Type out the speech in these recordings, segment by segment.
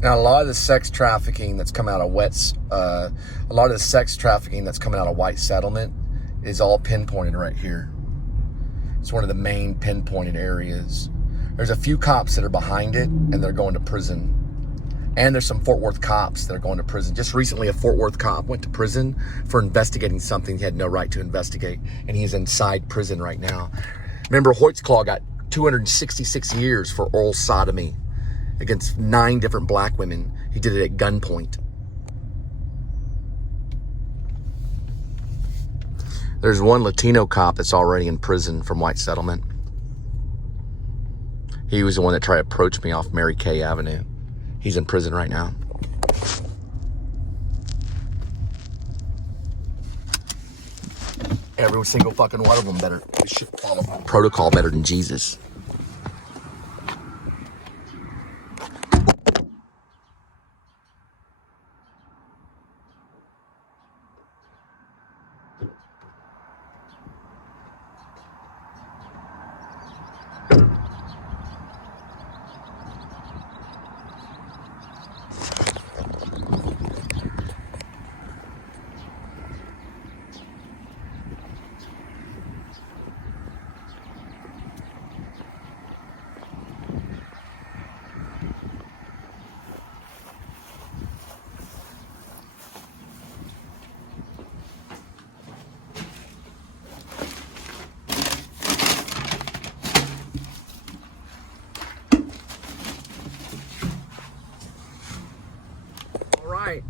Now, a lot of the sex trafficking that's come out of white settlement is all pinpointed right here. It's one of the main pinpointed areas. There's a few cops that are behind it, and they're going to prison. And there's some Fort Worth cops that are going to prison. Just recently, a Fort Worth cop went to prison for investigating something he had no right to investigate, and he's inside prison right now. Remember, Hoytsclaw got 266 years for oral sodomy against 9 different black women. He did it at gunpoint. There's one Latino cop that's already in prison from white settlement. He was the one that tried to approach me off Mary Kay Avenue. He's in prison right now. Every single fucking one of them better should follow protocol better than Jesus.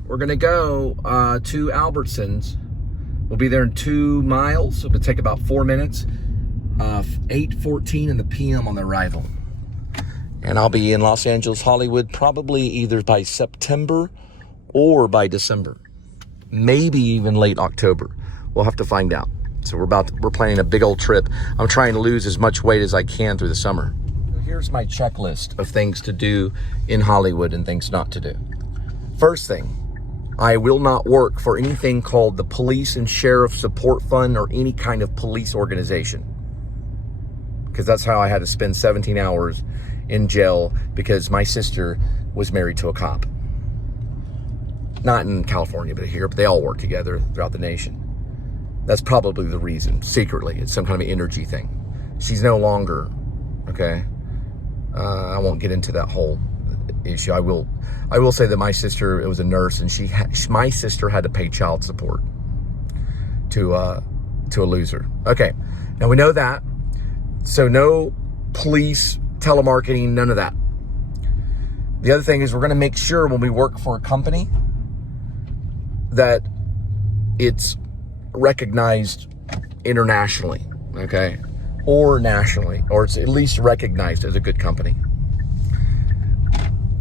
We're gonna go to Albertsons. We'll be there in 2 miles. It'll take about 4 minutes. 8:14 in the PM on the arrival. And I'll be in Los Angeles, Hollywood, probably either by September or by December. Maybe even late October. We'll have to find out. So we're planning a big old trip. I'm trying to lose as much weight as I can through the summer. Here's my checklist of things to do in Hollywood and things not to do. First thing, I will not work for anything called the Police and Sheriff Support Fund or any kind of police organization. Because that's how I had to spend 17 hours in jail because my sister was married to a cop. Not in California, but here, but they all work together throughout the nation. That's probably the reason, secretly. It's some kind of energy thing. She's no longer, okay? I won't get into that whole issue. I will say that my sister, it was a nurse, and my sister had to pay child support to a loser. Okay, now we know that. So no police, telemarketing, none of that. The other thing is we're going to make sure when we work for a company that it's recognized internationally, okay, or nationally, or it's at least recognized as a good company.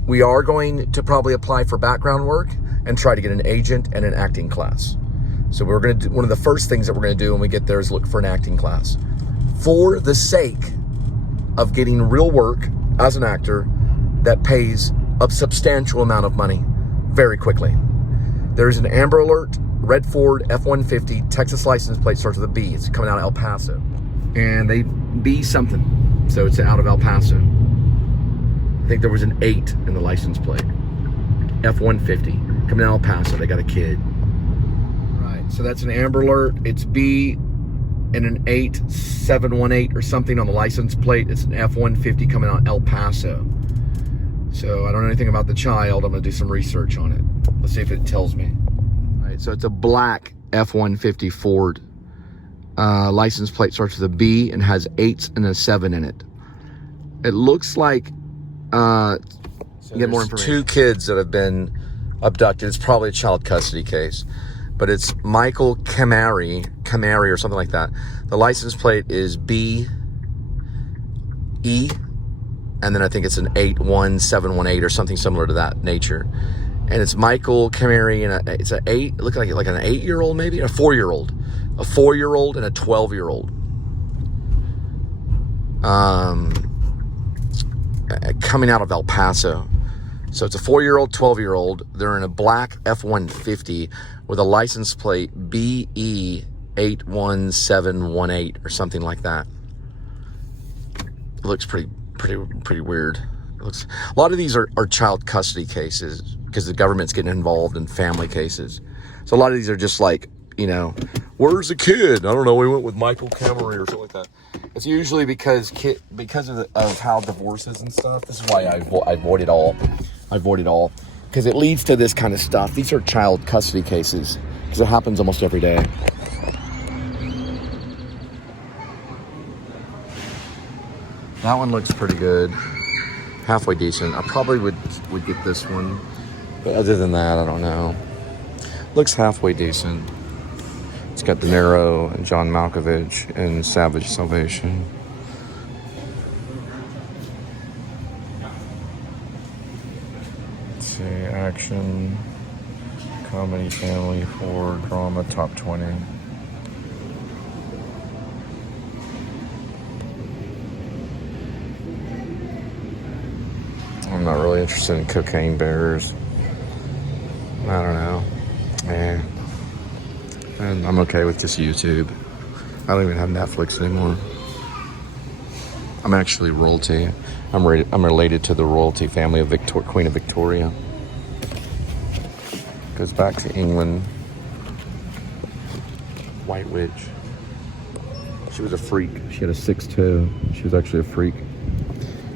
We are going to probably apply for background work and try to get an agent and an acting class. So we're going to do, one of the first things that we're going to do when we get there is look for an acting class for the sake of getting real work as an actor that pays a substantial amount of money very quickly. There's an Amber Alert, red Ford F-150, Texas license plate starts with a B. It's coming out of El Paso. And they B something, so it's out of El Paso. I think there was an 8 in the license plate. F-150, coming out of El Paso, they got a kid. Right, so that's an Amber Alert, it's B and an 8718 or something on the license plate. It's an F-150 coming out of El Paso. So I don't know anything about the child. I'm gonna do some research on it. Let's see if it tells me. All right, so it's a black F-150 Ford. License plate starts with a B and has 8s and a 7 in it. It looks like, so get more information. 2 kids that have been abducted. It's probably a child custody case, but it's Michael Camari or something like that. The license plate is B-E, and then I think it's an 81718 or something similar to that nature. And it's Michael Camari, and it's an 8, looking like an 8-year-old maybe, a 4-year-old. A 4-year-old and a 12-year-old. Coming out of El Paso. So it's a 4-year-old, 12-year-old. They're in a black F-150 with a license plate BE81718 or something like that. It looks pretty weird. A lot of these are child custody cases because the government's getting involved in family cases. So a lot of these are just like, you know, where's the kid? I don't know. We went with Michael Cameron or something like that. It's usually because of how divorces and stuff. This is why I avoid it all. I avoid it all because it leads to this kind of stuff. These are child custody cases because it happens almost every day. That one looks pretty good. Halfway decent. I probably would get this one. But other than that, I don't know. Looks halfway decent. It's got De Niro and John Malkovich and Savage Salvation. Let's see, action, comedy, family, horror, drama, top 20. I'm not really interested in cocaine bears. I don't know. Yeah. And I'm okay with just YouTube. I don't even have Netflix anymore. I'm actually royalty. I'm related to the royalty family of Queen of Victoria. Goes back to England. White witch. She was a freak. She had a 6'2". She was actually a freak.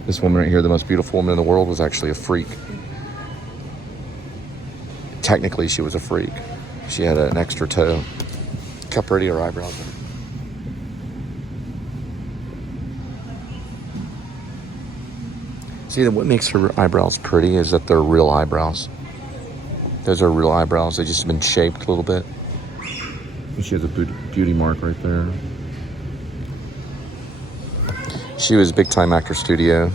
This woman right here, the most beautiful woman in the world, was actually a freak. Technically, she was a freak. She had an extra toe. Look how pretty her eyebrows are. See, what makes her eyebrows pretty is that they're real eyebrows. Those are real eyebrows. They've just been shaped a little bit. And she has a beauty mark right there. She was Big Time Actor Studio.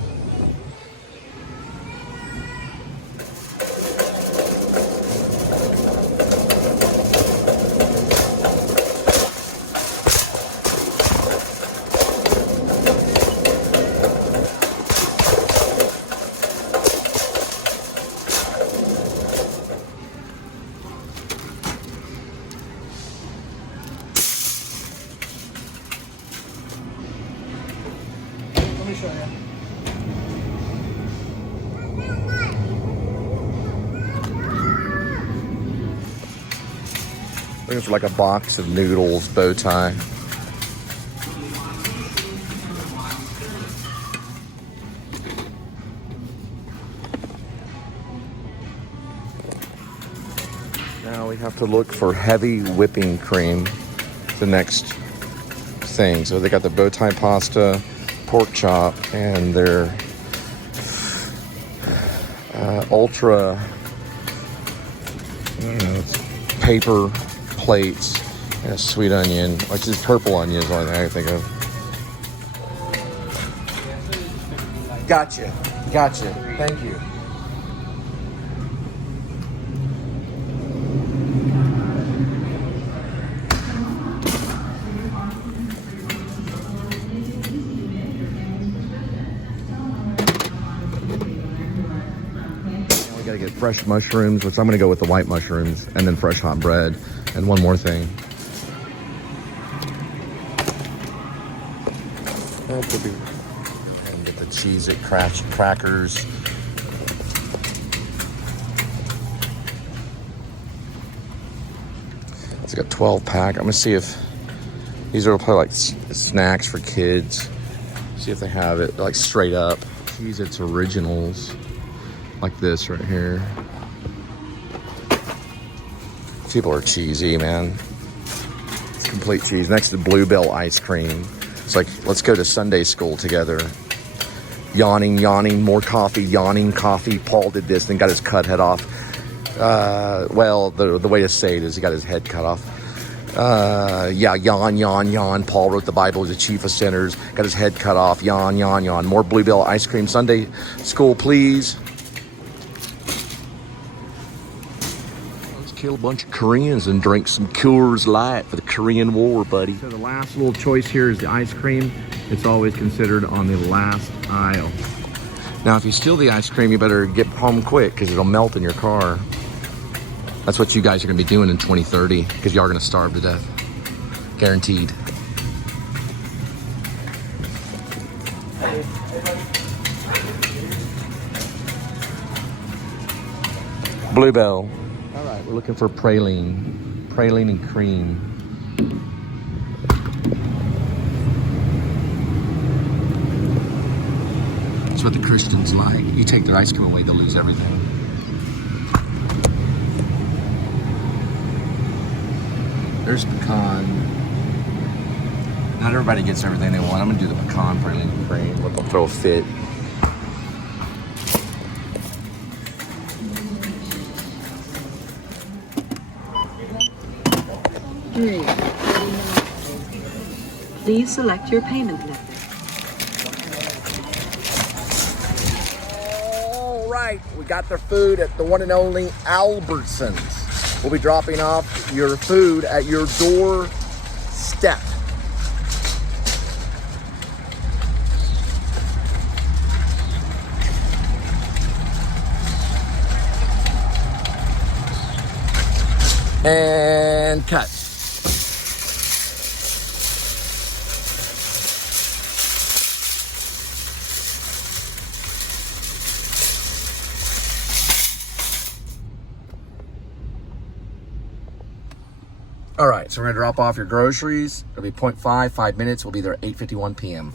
I think it's like a box of noodles, bow tie. Now we have to look for heavy whipping cream, the next thing. So they got the bow tie pasta, pork chop, and their ultra, I don't know, it's paper plates and a sweet onion, which is purple onion is the only thing I can think of. Gotcha. Thank you. We gotta get fresh mushrooms, which I'm gonna go with the white mushrooms, and then fresh hot bread. And one more thing. That could be. And get the cheese at crackers. It's like a 12-pack. I'm gonna see if these are probably like snacks for kids. See if they have it like straight up. Cheese Its Originals, like this right here. People are cheesy, man. It's complete cheese. Next to Bluebell ice cream. It's like, let's go to Sunday school together. Yawning, more coffee, yawning, coffee. Paul did this, then got his cut head off. Well, the way to say it is he got his head cut off. Yawn. Paul wrote the Bible. He's the chief of sinners. Got his head cut off. Yawn. More Bluebell ice cream. Sunday school, please. Kill a bunch of Koreans and drink some Coors Light for the Korean War, buddy. So the last little choice here is the ice cream. It's always considered on the last aisle. Now, if you steal the ice cream, you better get home quick because it'll melt in your car. That's what you guys are going to be doing in 2030 because y'all are going to starve to death. Guaranteed. Bluebell. All right, we're looking for praline. Praline and cream. That's what the Christians like. You take their ice cream away, they'll lose everything. There's pecan. Not everybody gets everything they want. I'm gonna do the pecan praline and cream. Let them throw a fit. Please select your payment method. All right, we got their food at the one and only Albertsons. We'll be dropping off your food at your doorstep. And cut. All right, so we're gonna drop off your groceries. It'll be 5 minutes. We'll be there at 8:51 p.m.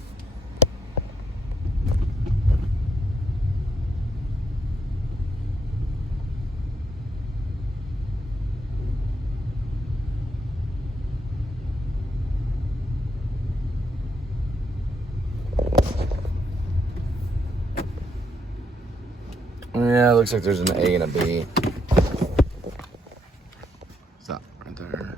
Yeah, it looks like there's an A and a B. Stop right there.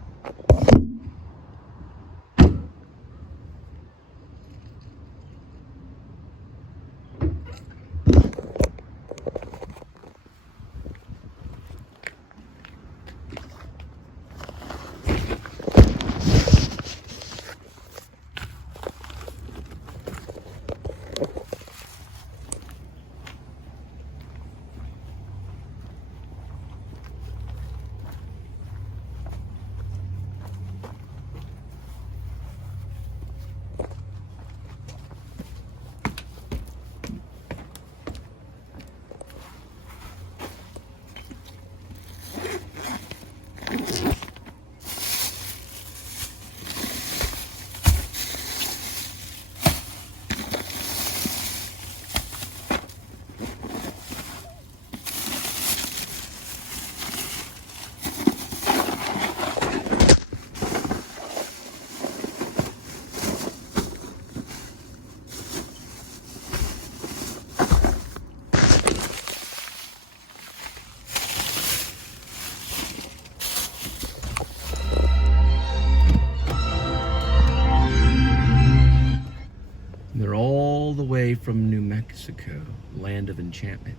They're all the way from New Mexico, land of enchantment.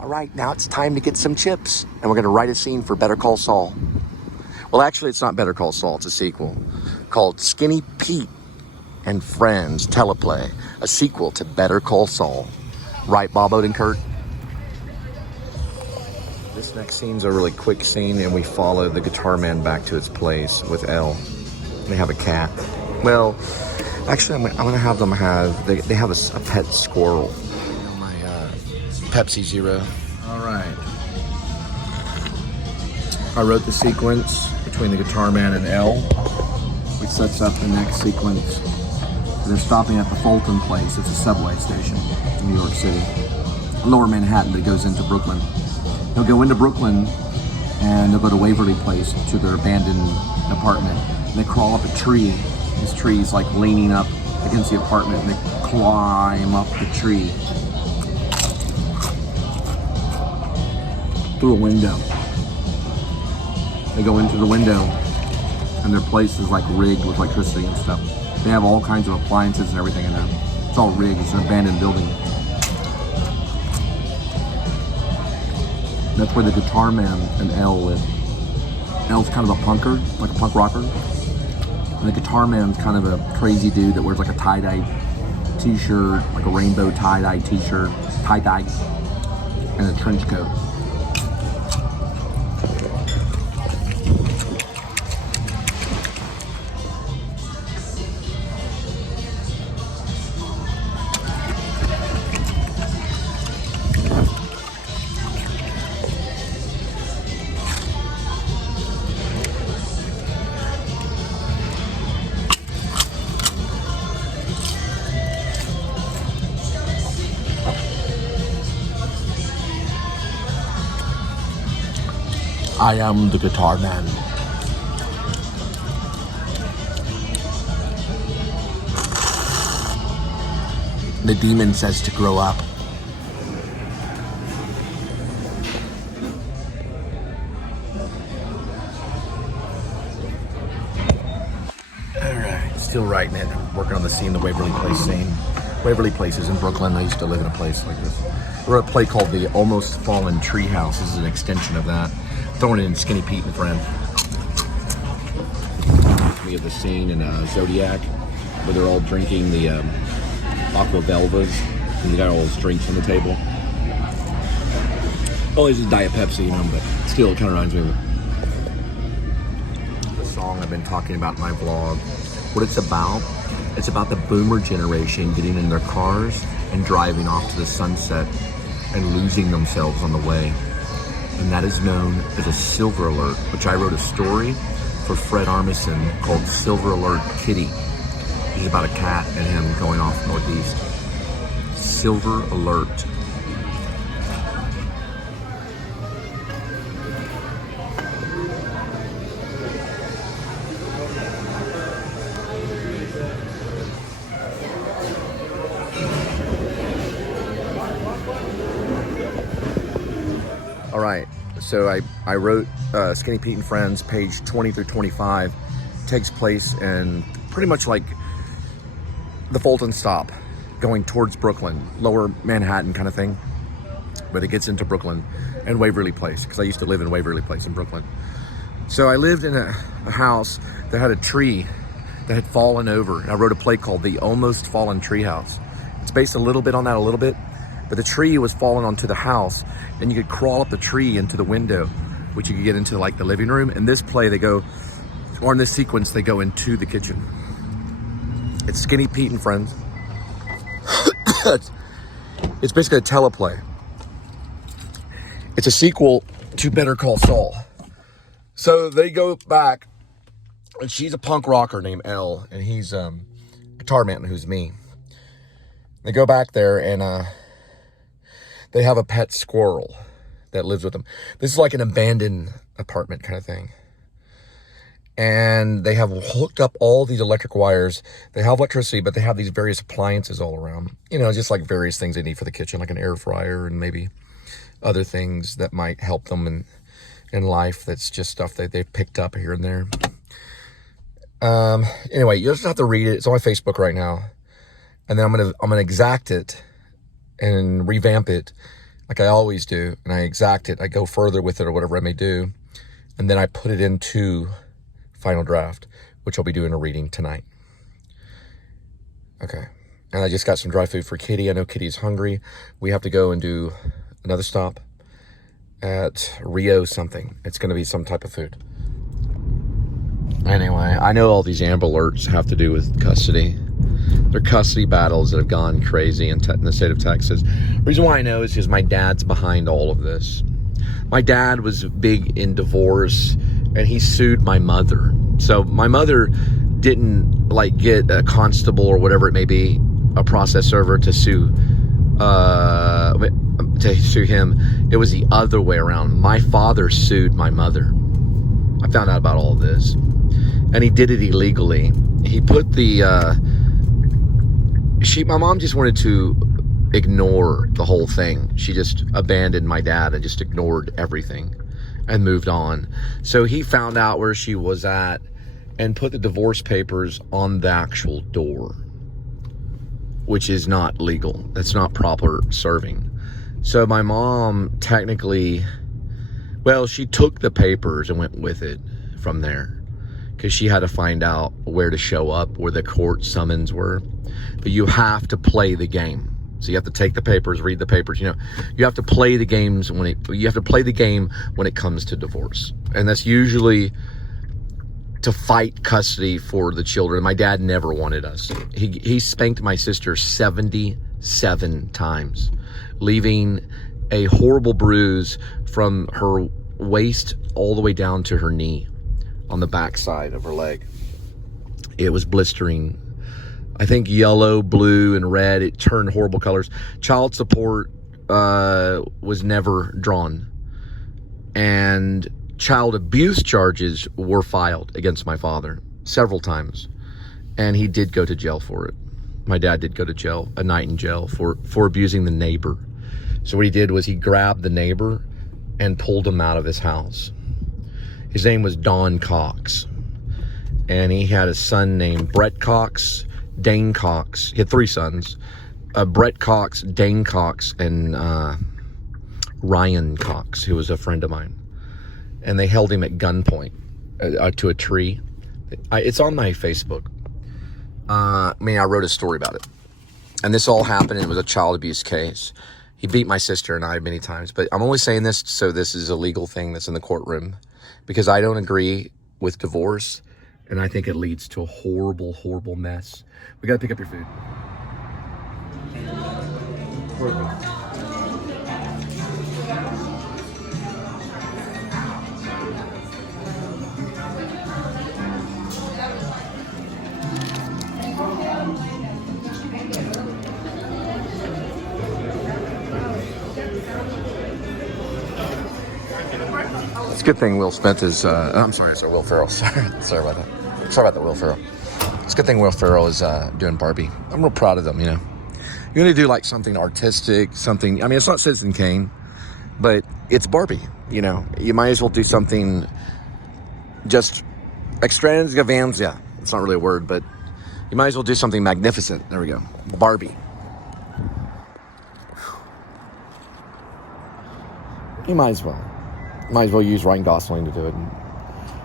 All right, now it's time to get some chips, and we're gonna write a scene for Better Call Saul. Well, actually, it's not Better Call Saul, it's a sequel called Skinny Pete and Friends Teleplay, a sequel to Better Call Saul. Right, Bob Odenkirk? This next scene's a really quick scene, and we follow the guitar man back to his place with Elle. They have a cat. Well, actually, I'm gonna have them they have a pet squirrel. My Pepsi Zero. All right. I wrote the sequence between the guitar man and Elle, which sets up the next sequence. They're stopping at the Fulton Place. It's a subway station in New York City. Lower Manhattan that goes into Brooklyn. They'll go into Brooklyn and they'll go to Waverly Place to their abandoned apartment. And they crawl up a tree. This tree's like leaning up against the apartment, and they climb up the tree through a window. They go into the window, and their place is like rigged with electricity and stuff. They have all kinds of appliances and everything in there. It's all rigged. It's an abandoned building. That's where the guitar man and Elle live. Elle's kind of a punker, like a punk rocker. And the guitar man's kind of a crazy dude that wears like a tie-dye t-shirt, like a rainbow tie-dye t-shirt, tie-dye, and a trench coat. I am the guitar man. The demon says to grow up. Alright, still writing it. Working on the scene, the Waverly Place scene. Waverly Place is in Brooklyn. I used to live in a place like this. I wrote a play called The Almost Fallen Treehouse. This is an extension of that. Throwing it in Skinny Pete and Friend. We have the scene in Zodiac where they're all drinking the Aqua Velvas, and they got all those drinks on the table. Oh, it's just Diet Pepsi, you know, but still, it kind of reminds me of the song I've been talking about in my vlog. What it's about the boomer generation getting in their cars and driving off to the sunset and losing themselves on the way. And that is known as a Silver Alert, which I wrote a story for Fred Armisen called Silver Alert Kitty. It's about a cat and him going off northeast. Silver Alert. All right, so I wrote Skinny Pete and Friends, page 20 through 25. Takes place in pretty much like the Fulton stop, going towards Brooklyn, lower Manhattan kind of thing. But it gets into Brooklyn and Waverly Place, because I used to live in Waverly Place in Brooklyn. So I lived in a house that had a tree that had fallen over. And I wrote a play called The Almost Fallen Treehouse. It's based a little bit on that a little bit. But the tree was falling onto the house, and you could crawl up the tree into the window, which you could get into like the living room. In this play, they go, or in this sequence, they go into the kitchen. It's Skinny Pete and Friends. It's basically a teleplay. It's a sequel to Better Call Saul. So they go back, and she's a punk rocker named Elle, and he's a guitar man who's me. They go back there, and they have a pet squirrel that lives with them. This is like an abandoned apartment kind of thing. And they have hooked up all these electric wires. They have electricity, but they have these various appliances all around. You know, just like various things they need for the kitchen, like an air fryer and maybe other things that might help them in life. That's just stuff that they've picked up here and there. Anyway, you just have to read it. It's on my Facebook right now. And then I'm gonna exact it and revamp it like I always do. And I exact it. I go further with it or whatever I may do. And then I put it into final draft, which I'll be doing a reading tonight. Okay. And I just got some dry food for Kitty. I know Kitty's hungry. We have to go and do another stop at RIO something. It's going to be some type of food. Anyway, I know all these Amber Alerts have to do with custody. They're custody battles that have gone crazy in the state of Texas. The reason why I know is because my dad's behind all of this. My dad was big in divorce, and he sued my mother. So my mother didn't like get a constable or whatever it may be, a process server to sue him. It was the other way around. My father sued my mother. I found out about all of this, and he did it illegally. He put my mom just wanted to ignore the whole thing. She just abandoned my dad and just ignored everything and moved on. So he found out where she was at and put the divorce papers on the actual door, which is not legal. That's not proper serving. So my mom technically, well, she took the papers and went with it from there, because she had to find out where to show up, where the court summons were. But you have to play the game. So you have to take the papers, read the papers. You know, you have to play the games when it comes to divorce, and that's usually to fight custody for the children. My dad never wanted us. He spanked my sister 77 times, leaving a horrible bruise from her waist all the way down to her knee on the back side of her leg. It was blistering. I think yellow, blue, and red. It turned horrible colors. Child support was never drawn. And child abuse charges were filed against my father several times, and he did go to jail for it. My dad did go to jail, a night in jail for abusing the neighbor. So what he did was he grabbed the neighbor and pulled him out of his house. His name was Don Cox, and he had a son named Brett Cox, Dane Cox. He had 3 sons, Brett Cox, Dane Cox, and Ryan Cox, who was a friend of mine. And they held him at gunpoint to a tree. It's on my Facebook. I wrote a story about it. And this all happened, and it was a child abuse case. He beat my sister and I many times. But I'm only saying this so this is a legal thing that's in the courtroom, because I don't agree with divorce, and I think it leads to a horrible, horrible mess. We got to pick up your food. Perfect. It's a good thing Will Smith is, I'm sorry, it's Will Ferrell. Sorry about that. Sorry about that, Will Ferrell. It's a good thing Will Ferrell is doing Barbie. I'm real proud of them, you know. You're going to do like something artistic, something, it's not Citizen Kane, but it's Barbie, you know. You might as well do something just extravaganza. It's not really a word, but you might as well do something magnificent. There we go. Barbie. You might as well. Might as well use Ryan Gosling to do it.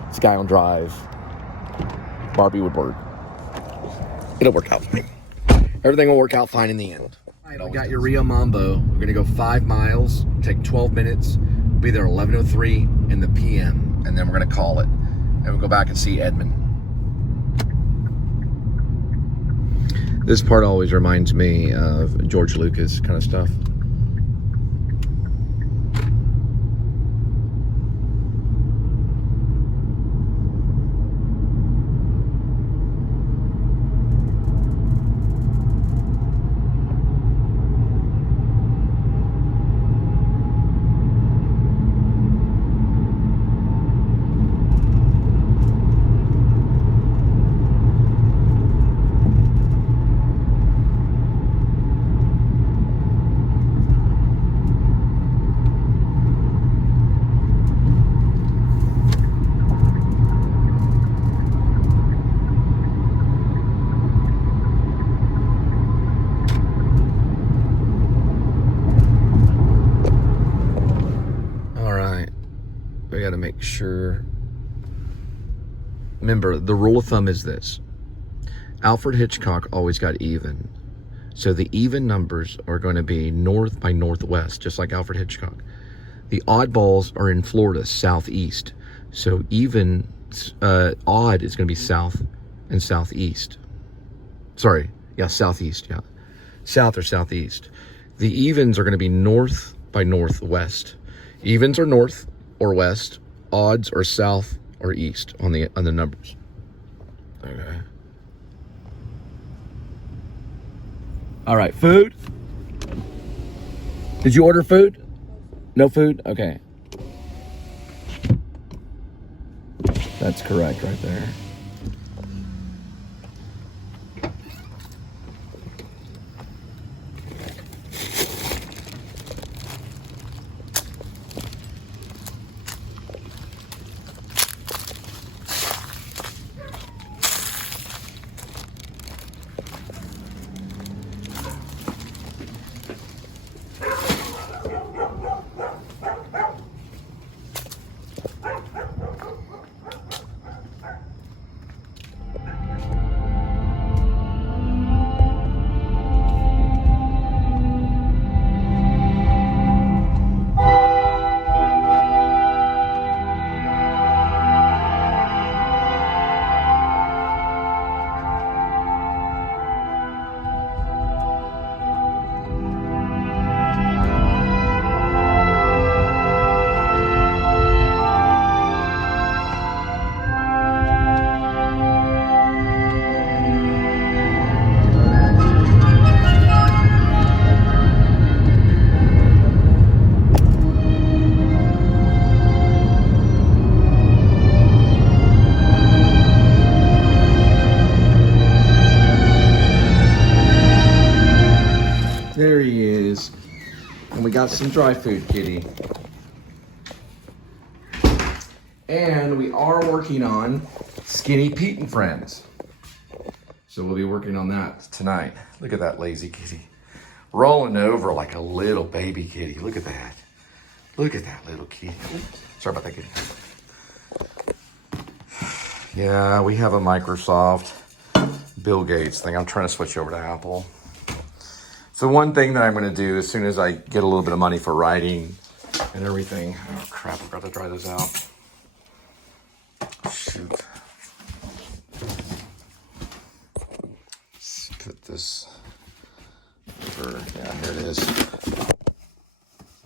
This guy on Drive. Barbie would work. It'll work out fine. Everything will work out fine in the end. All right, we got your RIO Mambo. We're going to go 5 miles, take 12 minutes, be there 11:03 in the PM, and then we're going to call it. And we'll go back and see Edmund. This part always reminds me of George Lucas kind of stuff. Got to make sure. Remember, the rule of thumb is this. Alfred Hitchcock always got even. So the even numbers are going to be north by northwest, just like Alfred Hitchcock. The oddballs are in Florida, southeast. So even, odd is going to be south and southeast. Sorry, yeah, southeast, yeah. South or southeast. The evens are going to be north by northwest. Evens are north or west, odds are south or east on the numbers. Okay. All right, food. Did you order food? No food? Okay. That's correct right there. got some dry food, kitty. And we are working on Skinny Pete and Friends. So we'll be working on that tonight. Look at that lazy kitty. Rolling over like a little baby kitty. Look at that. Look at that little kitty. Sorry about that kitty. Yeah, we have a Microsoft Bill Gates thing. I'm trying to switch over to Apple. So one thing that I'm going to do as soon as I get a little bit of money for writing and everything. Oh crap, I've got to dry those out. Shoot. Let's put this over. Yeah, here it is.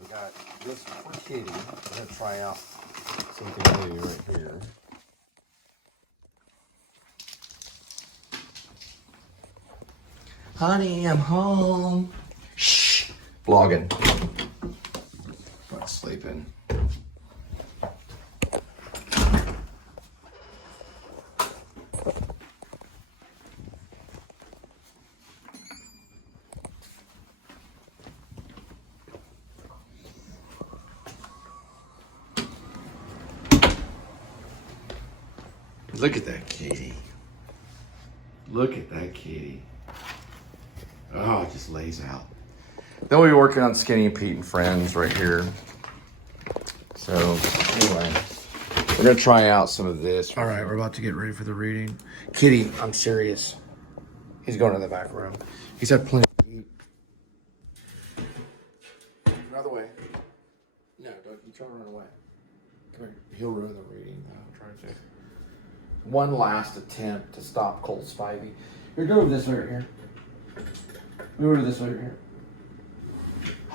We got this for kitty. I'm going to try out something new right here. Honey, I'm home. Shh. Vlogging. Not sleeping. Look at that kitty. Look at that kitty. Oh, it just lays out. Then we'll be working on Skinny Pete and Friends right here. So, anyway, we're going to try out some of this. All right, we're about to get ready for the reading. Kitty, I'm serious. He's going to the back room. He's had plenty to eat. Another way. No, don't you try to run away. Come here. He'll ruin the reading. I'm trying to. One last attempt to stop Cole Spivey. Here, go over this way right here. Go over this way right here.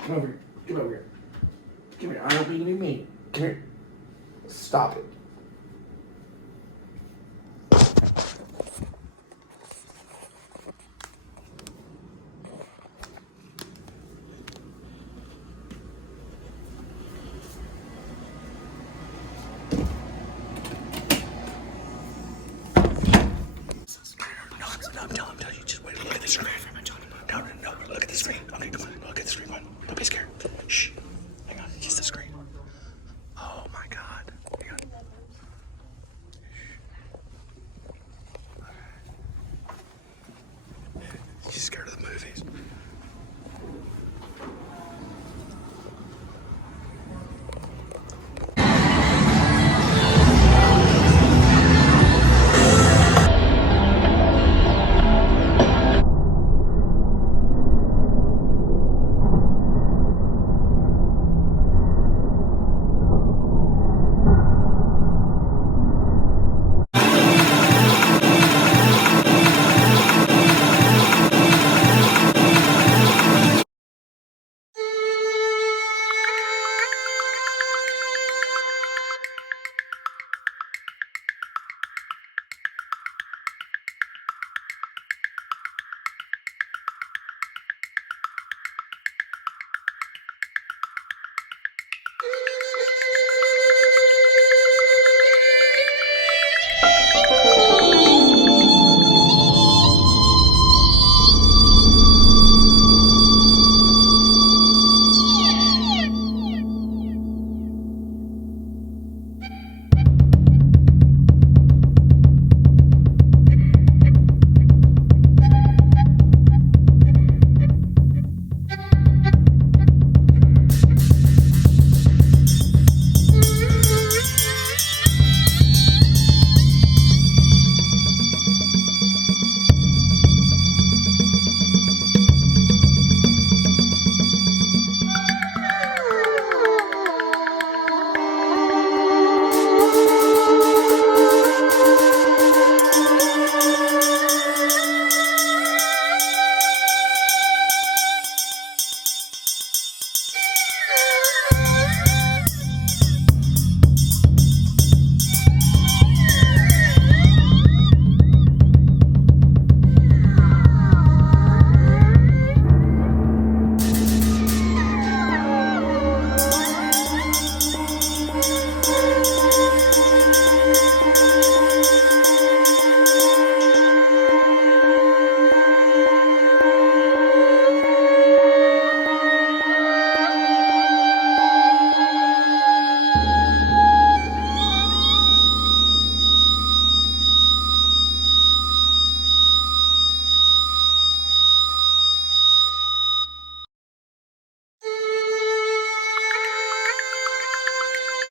Come over here. Come over here. Come here. I don't mean any mean. Come here. Stop it.